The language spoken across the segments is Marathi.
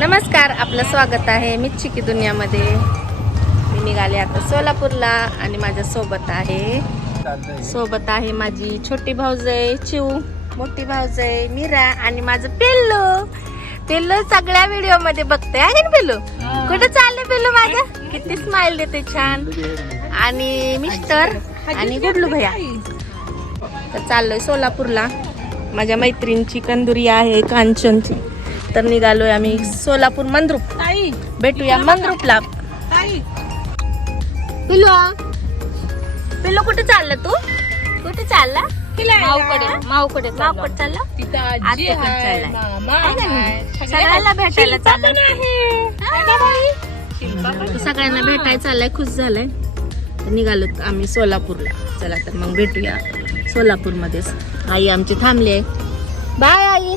नमस्कार आपलं स्वागत आहे मिच्छी दुनियामध्ये. मी निघाले आता सोलापूरला आणि माझ्या सोबत आहे. सोबत आहे माझी छोटी भाऊजय चिऊ. मोठी भाऊजय मीरा आणि माझं पिल्लू. पिल्लू सगळ्या व्हिडिओमध्ये बघते आहे ना पिल्लू? कुठं चाललंय पिल्लू माझं किती स्माइल देते छान. आणि मिस्टर आणि गुडलू भैया. तर चाललोय सोलापूरला. माझ्या मैत्रिणीची कंदुरी आहे कांचनची. तर निघालोय आम्ही सोलापूर मंद्रुप. ताई भेटूया मंद्रुपला. ताई. पिल्लू पिल्लू कुठे चालला तू? कुठे चालला? माऊकडे माऊकडे चालला. सगळ्याला भेटायला सगळ्यांना भेटायला चाललाय खुश झालंय. तर निघालो आम्ही सोलापूरला. चला तर मग भेटूया सोलापूरमध्येच. आई आमची थांबली आहे. बाय आई.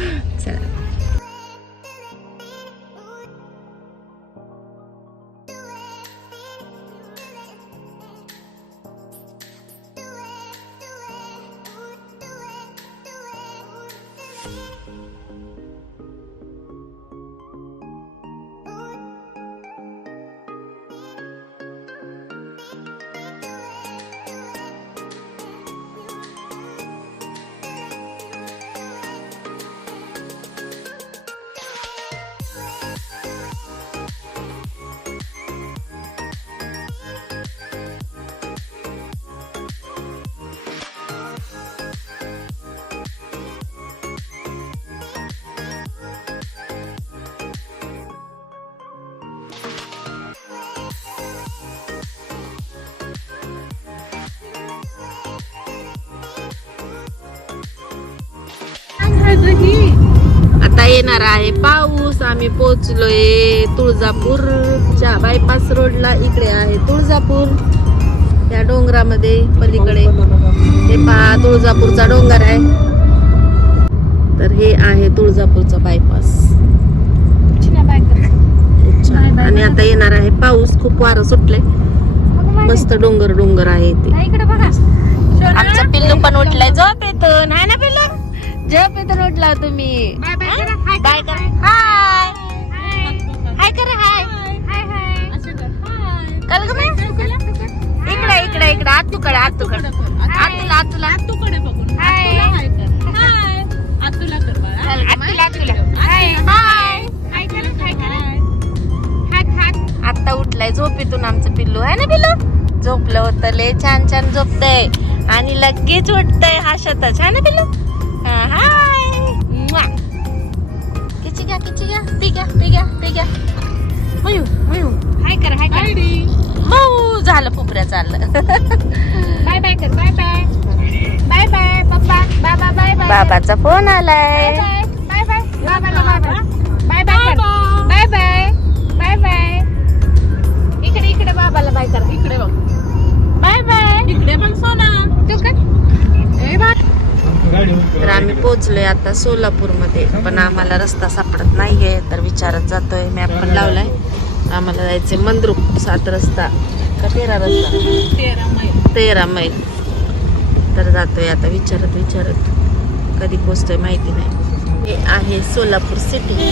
आता येणार आहे पाऊस. आम्ही पोहोचलोय तुळजापूरच्या बायपास रोडला इकडे आहे तुळजापूर. त्या डोंगरामध्ये पलीकडे. हे पहा तुळजापूरचा डोंगर आहे. तर हे आहे तुळजापूरचा बायपास. आणि आता येणार आहे पाऊस. खूप वारं सुटलंय. मस्त डोंगर डोंगर आहे ते. आमचा पिल्लू पण उठलाय. झोप येतो. नाही ना पिल्लू! झोप येतो उठला तुम्ही. बाय बाय करा हाय हाय. कर हाय. हाय हाय. असं कर. हाय. कल ग इकडे इकडे इकडे. आत तुकडे आत तुकडे आतुला आतुला. आतूकडे बघून. हाय. आतूला हाय कर. हाय. आतूला कर बाळा. आतुला आतुला हाय. हाय. हाय. कर हाय कर. हात हात. आता उठलाय. झोपेतून आमचं पिल्लू. आहे ना पिल्लू? झोपलं होतं. लय छान छान झोपतय. आणि लगेच उठतय हा शतच. आहे ना पिल्लू? हाय. किची घ्या किची घ्या पी घ्या पी घ्या पी घ्या मयू मयू हाय कर हाय कर मऊ झालं पुपऱ्या चाललं बाय बाय कर बाय बाय बाय बाय पप्पा बाबा बाय बाय बाबाचा फोन आलाय. बाय बाय बाबाला bye bye bye bye bye bye bye bye इकडे इकडे बाबाला बाय कर इकडे बघ. बाय बाय इकडे पण सोना तू कर. ए तर आम्ही पोहोचलोय आता सोलापूरमध्ये पण आम्हाला रस्ता सापडत नाहीये तर विचारत जातोय. मॅप पण लावलाय. आम्हाला जायचंय मंद्रुप सात रस्ता. का तेरा रस्ता? तेरा मैल. तेरा मैल. तर जातोय आता विचारत विचारत. कधी पोचतोय माहिती नाही. हे आहे सोलापूर सिटी.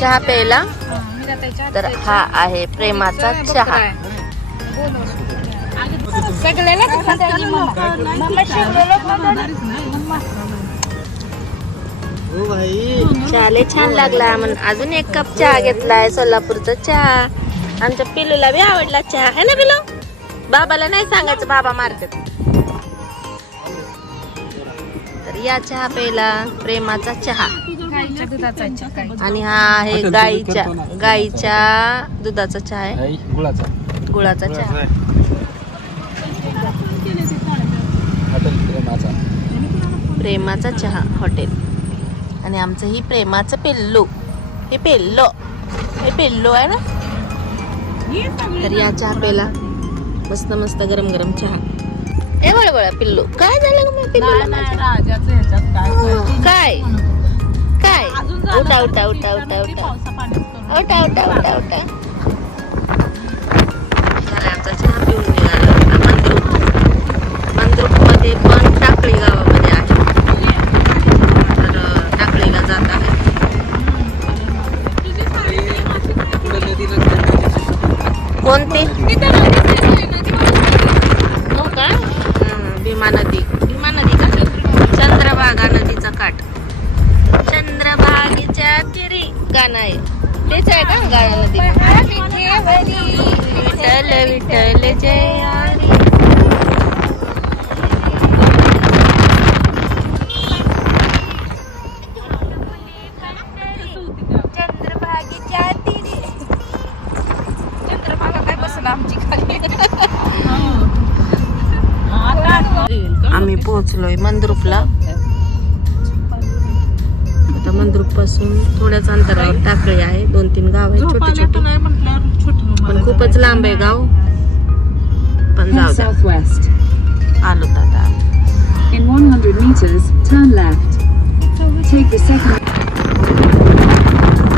चहा प्यायला? तर हा आहे प्रेमाचा चहा. सगळ्याला चहा लय छान लागला. म्हणून अजून एक कप चहा घेतलाय सोलापूरचा चहा. आमच्या पिल्लूला बी आवडला चहा. है ना पिल्लू बाबाला नाही सांगायचं बाबा मारतात. तर या चहा प्यायला प्रेमाचा चहा. गाईच्या दुधाचा चहा. आणि हा आहे गाईच्या गाईच्या दुधाचा चहा आहे. गुळाचा. गुळाचा चहा. हॉटेल प्रेमाचा. प्रेमाचा चहा हॉटेल. आणि आमचं ही प्रेमाचं पिल्लू. हे पिल्लो. हे पिल्लू आहे ना? तर या चहा प्यायला मस्त मस्त गरम गरम चहा. ए बळ पिल्लू. काय झालं मग ह्याच्यात काय? उठा उठा उठा उठा उठा. उठा उठा उठा उठा. आमचा चहा पिऊन निघालो. मंद्रुप. पण टाकळी गावामध्ये आहे. तर टाकळीला जात आहे. कोणती? गाणं आहे. तेच आहे का गाणं विठ्ठल जय आम्ही पोहोचलोय मंद्रुपला. पासून थोड्याच अंतरावर टाकळी आहे. दोन तीन गाव आहेत छोटे छोटे. पण खूपच लांब आहे गाव. पण जाऊ. आलो आता. In 100 meters, turn left. Take the second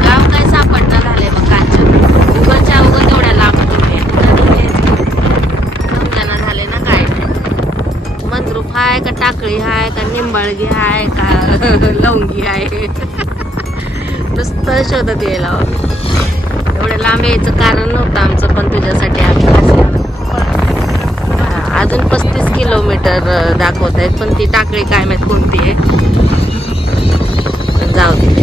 गाव काय मग कांचन उगलच्या उगल तेवढ्या लांब तुम्ही समजाना झाले ना काय? मंद्रुप हाय का टाकळी हाय का निंबाळगी हाय का लवंगी आहे नुसतं शोधत यायला हवं. एवढं लांब यायचं कारण नव्हतं आमचं पण तुझ्यासाठी आम्ही अजून पस्तीस किलोमीटर दाखवत आहेत पण ती टाकळी काय माहीत कोणती आहे. जाऊ दे.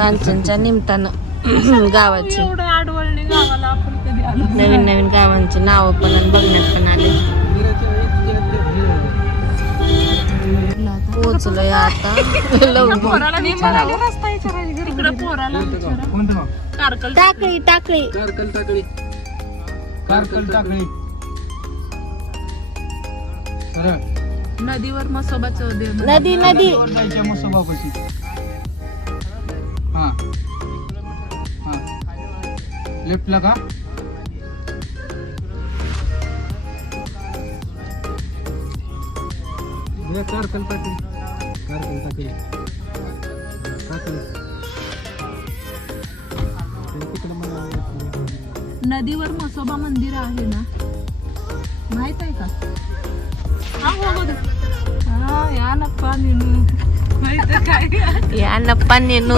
कांचनच्या निमतानं गावाची. एवढं आडवळणी गावाला आपण कधी आलो नवीन नवीन गावांची नाव पण आणि बघण्यात पण आले. पोहोचलोय आता. लवकर. पोराला विचारावं रस्ता विचारायची तिकडे पोराला विचारा. कारकल टाकळी टाकळी. कारकल टाकळी. कारकल टाकळी. सरळ. नदीवर मसोबाचं देव नदी नदी. वर जायच्या मसोबापाशी. हा लेफ्टला का तिकडे मला नदीवर मसोबा मंदिर आहे ना? माहीत आहे का? हा हो हा या नप्पा निनू. माहीत काय? या नप्पा नेनू.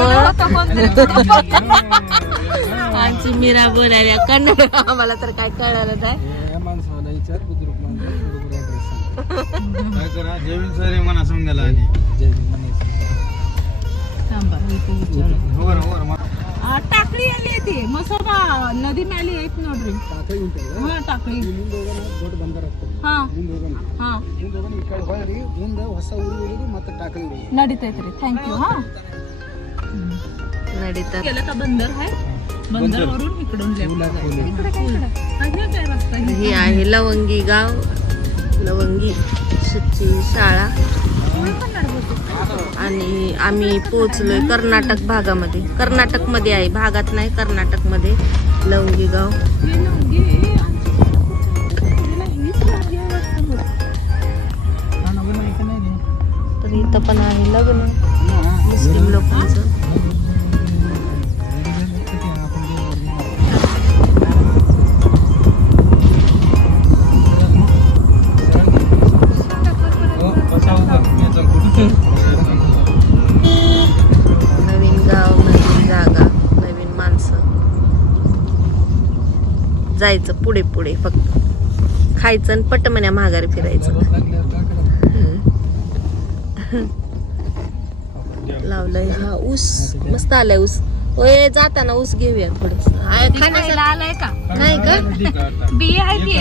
आमची मीरा बोलायला कन्नड आम्हाला तर काय कळलं नाही या माणसाला विचार बुद्रुक माणसाला बरोबर ऍड्रेस सांग काय करा जयवीन सर म्हणा समजायला आधी जयवीन म्हणायचं थांबा इथे विचारू हो बरं हो बरं मला आ, टाकळी आली ती मसोबा नदी मेली येत नोड्री टाकळी उंटू हा टाकळी ಮುಂದೆ ಹೋಗೋಣ ದೊಡ್ಡ ಬಂದರ ಹಾ ಮುಂದೆ ಹೋಗೋಣ ಹಾ ಮುಂದೆ ಹೋಗೋಣ ಈ ಕಡೆ ಹೊಳ್ಳಿ ಮುಂದೆ ಹೊಸ ಊರು ಹೋಗೋದು ಮತ್ತೆ टाकळी ಹೋಗೋದು ನಡೀತೈತ್ರಿ ಥ್ಯಾಂಕ್ ಯू हा नडीतात गेलं का इकडून? हा, आहे? ही आहे लवंगी गाव लवंगी शाळा. आणि आम्ही पोहोचलोय कर्नाटक भागामध्ये. कर्नाटकमध्ये आहे भागात नाही कर्नाटकमध्ये लवंगी गाव. तर इथं पण आहे लग्न. मुस्लिम लोकांचं. जायचं पुढे पुढे फक्त. खायचं आणि पटमण्या माघारी फिरायचं. लावलंय हा ऊस. मस्त आलाय ऊस. होय जाताना ऊस घेऊया थोडस. खाण्यासाठी. आलाय का? नाही का? बी आहे ती.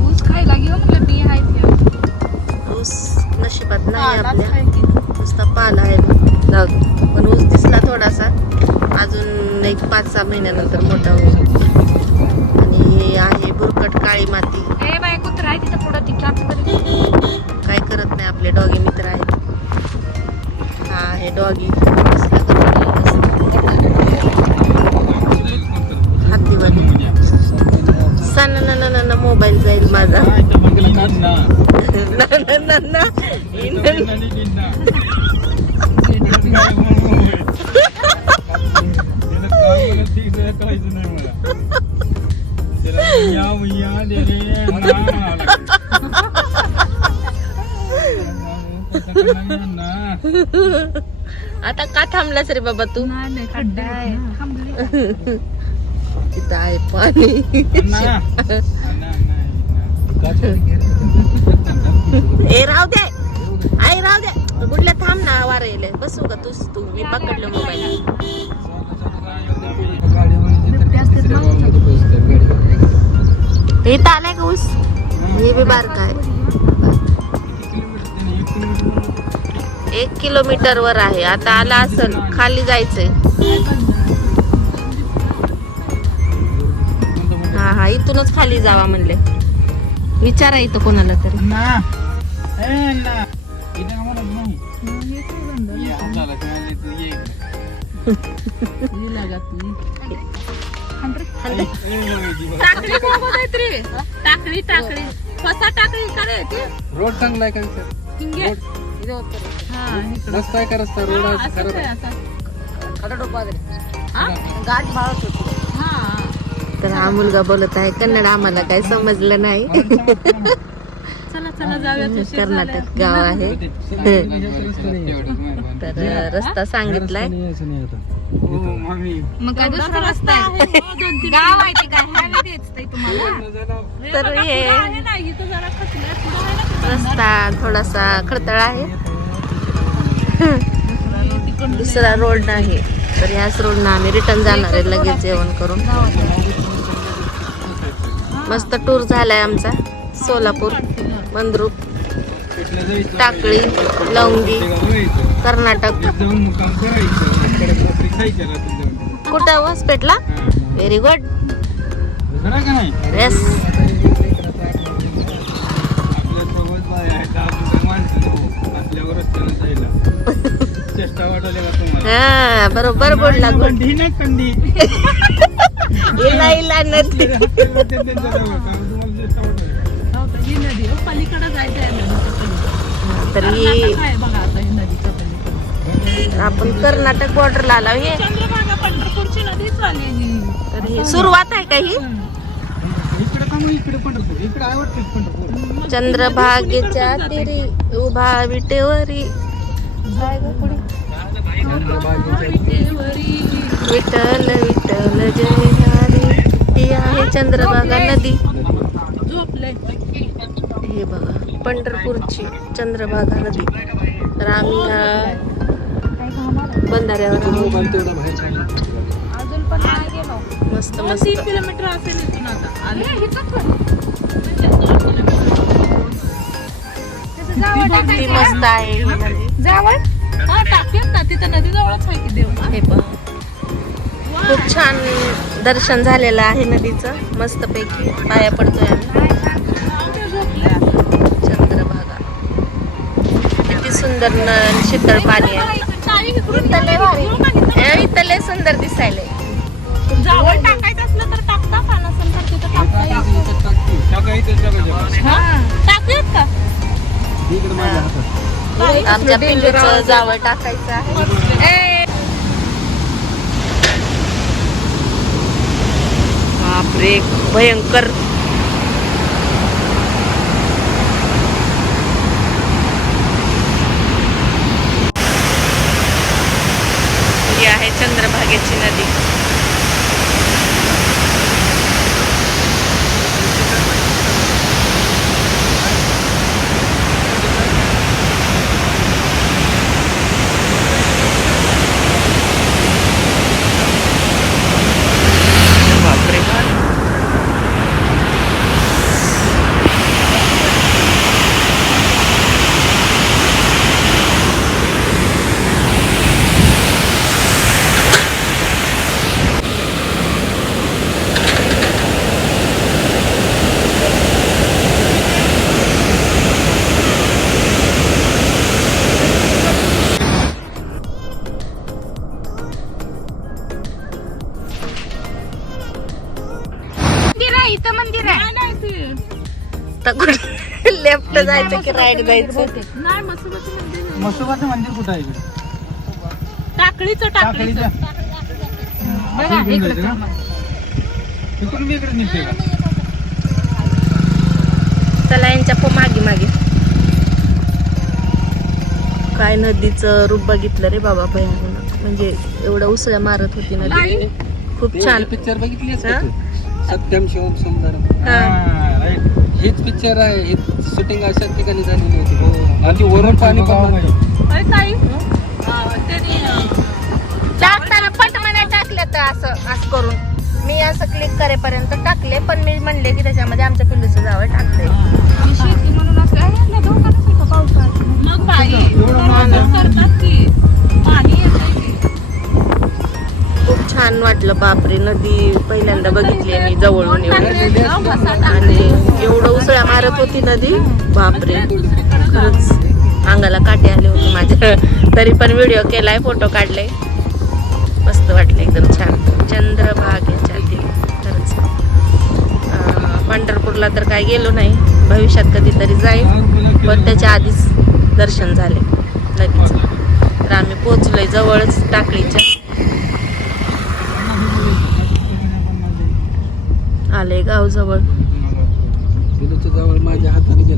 ऊस खायला घेऊ म्हणलं बी आहे ती. ऊस नशिबात नाही आपल्या. नुसता पाला आहे. जाऊ. पण ऊस दिसला थोडासा. पाच सहा महिन्यानंतर मोठा होईल. आणि हे आहे बुरकट काळी माती. ए बाय कुत्र आहे तिथं पुढं ती काम करते काय करत नाही आपले डॉगी मित्र आहेत. हा आहे डॉगी. हत्तीवाली सन न न मोबाईल जाईल माझा. ना. न न न. नाही मला. आता का थांबलास रे बाबा तू? नाही नाही खड्डा आहे. थांबली. इथं आहे पाणी. ना. ना, नाही, ए राहू दे. आई राहू दे. कुठल्या थांब ना वार येईल बसू का तूच तू? मी पकडलं मोबाईल इथं आलाय का ऊस? हे बी बारक आहे. एक किलोमीटर वर आहे. आता आला असल खाली जायचंय. हा हा इथूनच खाली जावा म्हणले. विचारा इथं कोणाला तरी. ना. टाकळी कोण टाकळी टाकळी. कसा टाकळी? करे ते? रोड चांगला आहे का हिंगे. हा. रस्ता आहे का रस्ता? रोड आहे. हा? हा. तर हा मुलगा बोलत आहे कन्नड आम्हाला काही समजलं नाही. कर्नाटक गाव आहे. तर रस्ता सांगितलाय. मग काय दुसरा रस्ता आहे. गाव आहे ते काय? हायवे देत तुम्हाला? तर हे रस्ता थोडासा खडतळ आहे. दुसरा रोड नाही. तर ह्याच रोडनं आम्ही रिटर्न जाणार आहे लगेच जेवण करून. मस्त टूर झालाय आमचा. सोलापूर मंद्रुप. टाकळी लवंगी. कर्नाटक. कुठं हॉस्पिटलला हा. व्हेरी गुड येस हा बरोबर बोलला गुड कंडी नाही कंडी. इला इला नदी. हो. तर आपण कर्नाटक बॉर्डरला आलो हे चंद्रभागा पंढरपूरची नदीच आली ही तर ही सुरुवात आहे का ही? इकडे का मग इकडे पंढरपूर? इकडे आहे वाटतं पंढरपूर. चंद्रभागेच्या तिरी उभा विटेवरी. विठ्ठल विठ्ठल जय हरी ही आहे चंद्रभागा नदी. हे बघा पंढरपूरची चंद्रभागा नदी. तर आम्ही ह्या बंधाऱ्यावर. अजून पण नाही गेलो. मस्त मस्त. तीन किलोमीटर असेल इथून आता. आले किती मस्त आहे. ही? नदी हा ना. तिथं नदी जवळच आहे की देव? हे पहा खूप छान दर्शन झालेलं आहे नदीचं. मस्त पैकी पाया पडतोय आम्ही. चंद्रभागा. किती सुंदर न शीतळ पाणी आहे. इथं लय सुंदर दिसायलंय. जावं टाकायचं असलं तर टाकता का नसेल तर तिथं. हा, टाकूयात का. आमच्या पिल्लूचं जावं टाकायचं आहे. ए! बापरे भयंकर. గెచ్చినది तर कुठे लेफ्ट जायचं की राईट जायचं? नाही. मसोबाचं मंदिर आहे. मसोबाचं मंदिर कुठं आहे इकडे? टाकळीचं टाकळीचं. टाकळीचं? बघा इकडून इकडं जायचं का? इकडून मी इकडे निघते का? चला यांच्या पो मागे मागे. काय नदीचं रूप बघितलं रे बाबा भयानक. म्हणजे एवढं उसळ्या मारत होती नदी. खूप छान. पिक्चर बघितली हा? सत्यम शिवम सुंदरम. हा. राईट हेच पिक्चर आहे. हे शूटिंग अशाच ठिकाणी झालेली होती. आणि ती वरून पाणी पण. अरे ताई. टाकताना टाकले तर असं असं करून. मी असं क्लिक करेपर्यंत टाकले पण मी म्हणले की त्याच्यामध्ये आमच्या पिल्लूचं जावं टाकलंय. बापरे नदी पहिल्यांदा बघितली मी जवळून येऊन आणि एवढं उसळ्या मारत होती नदी बापरे. खरंच अंगाला काटे आले होते माझ्या तरी पण व्हिडिओ केलाय फोटो काढले मस्त वाटलं एकदम छान. चंद्रभागेच्या ती खरंच. पंढरपूरला तर काय गेलो नाही. भविष्यात कधीतरी जाईल पण त्याच्या आधीच दर्शन झाले. नदीचं. तर आम्ही पोचलोय जवळच टाकळीच्या आले गाव जवळ पिलूच्या जवळ माझ्या हाताने गेलं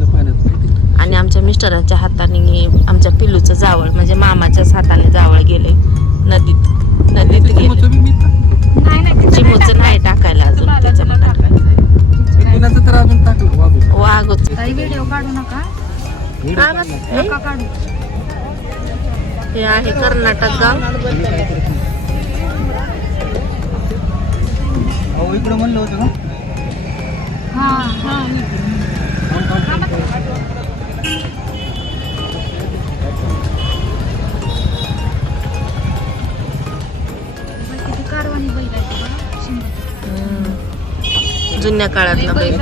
पाण्यात. माहिती आणि आमच्या मिस्टरांच्या हाताने आमच्या पिल्लूचं जावळ म्हणजे मामाच्याच हाताने जावळ गेले. नदीत नदीत गेले. चिमूचं नाही टाकायला अजून व्हिडिओ काढू नका. हा आहे कर्नाटक गाव. अहो इकडं म्हणलं होतं जुन्या काळातला बैल.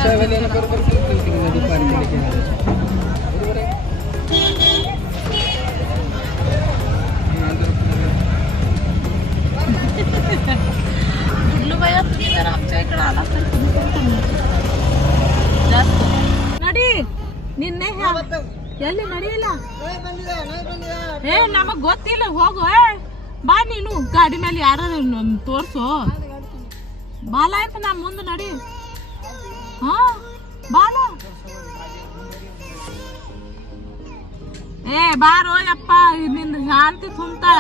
ಗೊತ್ತಿಲ್ಲ ಹೋಗು. ಬಾ ನೀನು ಗಾಡಿ ಮೇಲೆ ಯಾರು ತೋರ್ಸು. ಬಾಲ ಅಂತ ನಾ ಮುಂದೆ ನಡಿ. ಹಾ ಬಾಲ ಏ ಬಾರೋ ಯಪ್ಪ ನಿಂದ ಶಾಂತಿ ತುಂಬ್ತಾಳ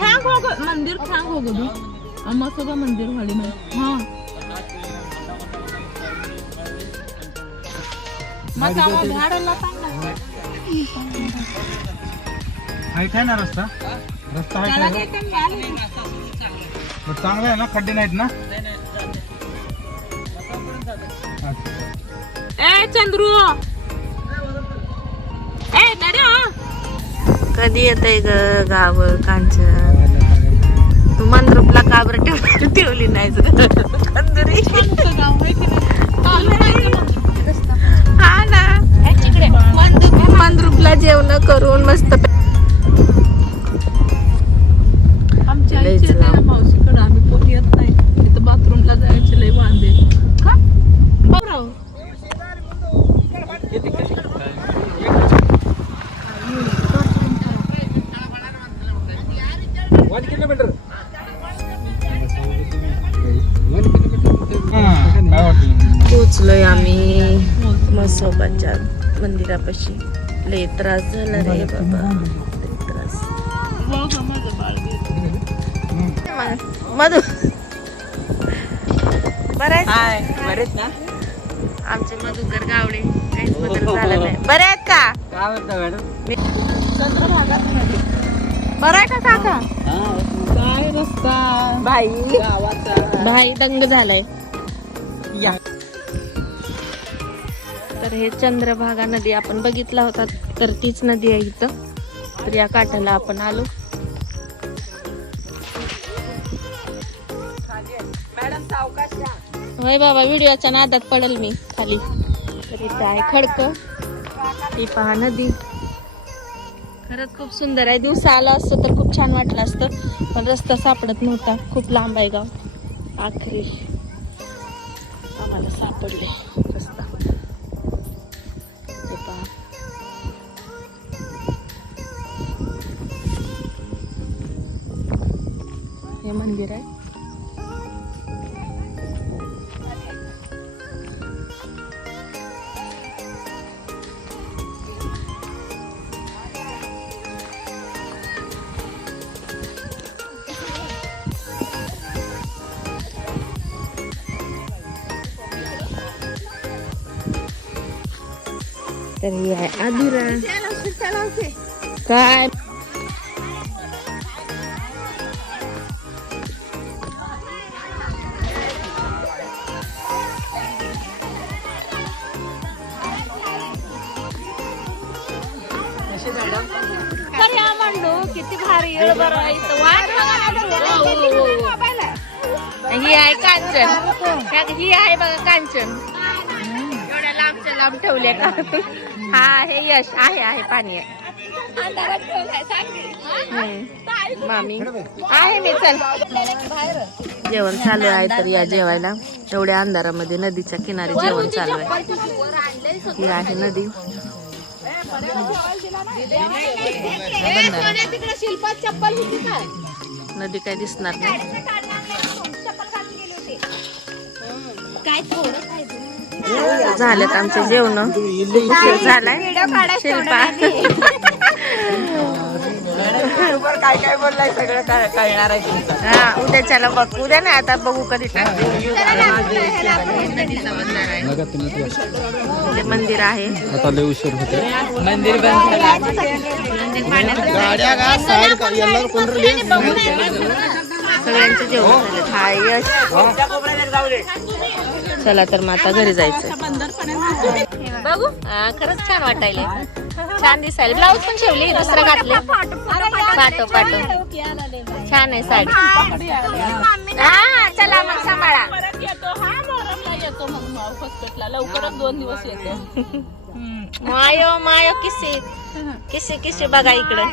ಹೆಂಗ ಹೋಗು? ಮಂದಿರ್ ಹೆಂಗ ಹೋಗೋದು? ಮಸೋಬ ಮಂದಿರ್ ಹೊಳಿ ಮೇಲೆ ಹಾ. ಮತ್ತೆ ಅವ ಬ್ಯಾಡಲ್ಲ माहिती आहे ना रस्ता? रस्ता चांगला आहे ना? खड्डे नाहीत ना? ए चंद्रू! कधी येतंय ग गाव कांच तू मंद्रुपला का बरं ठेव ठेवली नाही कंदुरी गाव माहिती मंद्रुपला जेवण करून मस्त आमच्या. मावशीकडे आम्ही कोणी येत नाही. तिथं बाथरूमला जायचे लय वांदे. का? बरं वन किलोमीटर काय वाटतं पोचलोय आम्ही. मसोबाच्या मंदिरापाशी. लय त्रास झाला रे बाबा. त्रास. मधू बरं हाय बरेच ना? आमचे मधुकर गावडे काहीच बदल झाला नाही. बरे आहेत का? काय म्हणता मॅडम? बरं आहे का काका? काय रस्ता? भाई भाई दंग झालाय. हे चंद्रभागा नदी आपण बघितला होता तर तीच नदी आहे इथं. तर या काठाला आपण आलो. होय बाबा व्हिडिओच्या नादात पडल मी खाली. तर इथं आहे खडक. ही पहा नदी. खरंच खूप सुंदर आहे. दिवसा आलं असतं तर खूप छान वाटलं असतं पण रस्ता सापडत नव्हता. खूप लांब आहे गाव. आखरी. आम्हाला सापडले. तर ही आहे यश आहे आहे पाणी आहे. मामी. आहे मी चल. जेवण चालू आहे तर या जेवायला. एवढ्या अंधारामध्ये नदीच्या किनारी जेवण चालू आहे. ही आहे नदी. नदी काय दिसणार नाही. काय थोडं झालं आमचं जेवण. उशीर झालाय. शिल्पा काय काय बोललाय सगळं? कळणार आहे हा उद्याच्याला बघ. उद्या नाही आता बघू कधी ते मंदिर आहे. आता लय उशीर होते मंदिर जेवण हो. हा. यश. चला तर मग आता घरी जायचं बघू. हा खरंच छान वाटायले. छान दिसायला. ब्लाऊज पण शिवली दुसरं घातले. पाठव पाठव. छान आहे साडी. हा चला मग सांभाळा. परत येतो हा मोहरमला येतो मग माव हॉस्पिटलला लवकरच दोन दिवस येतो मायो मायो किसी. किसी किसी बघा इकडे.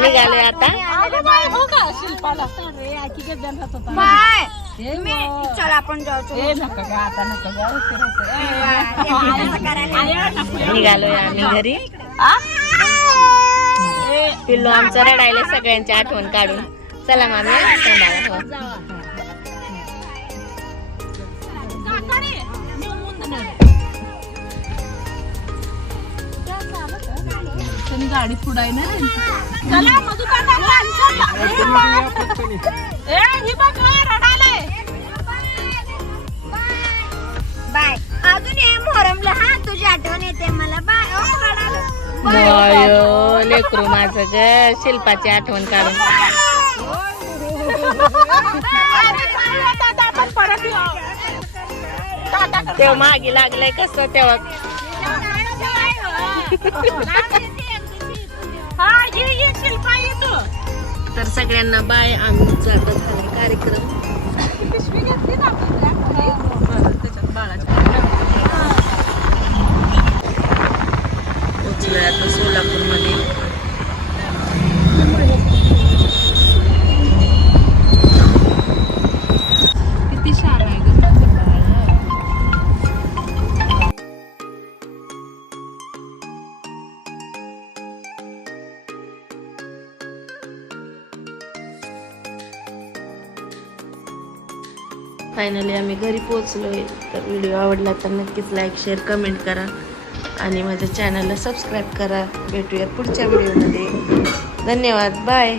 निघालोय आता. चल आपण निघालोय आम्ही घरी. पिल्लू आमचं रडायला सगळ्यांची आठवण काढून. चला मामी हो. त्यांनी गाडी पुढाय ना चला बाय. अजून ये मोहरमला हा? तुझी आठवण येते मला. बाय. ओ. मायो लेकरू माझं ग. शिल्पाची आठवण काढून. आपण परत. तेव्हा मागे लागलंय कसं तेव्हा. हा ये ये शिल्पा ये तू. तर सगळ्यांना बाय. आमचा आता झाला कार्यक्रम. पिशवी घेतली ना आपण त्यामध्ये? पोचलोय आता सोलापूरमध्ये फायनली आम्ही घरी पोचलोय तर व्हिडिओ आवडला तर नक्कीच लाईक शेअर कमेंट करा. आणि माझ्या चॅनलला सबस्क्राईब करा. भेटूया पुढच्या व्हिडिओमध्ये धन्यवाद. बाय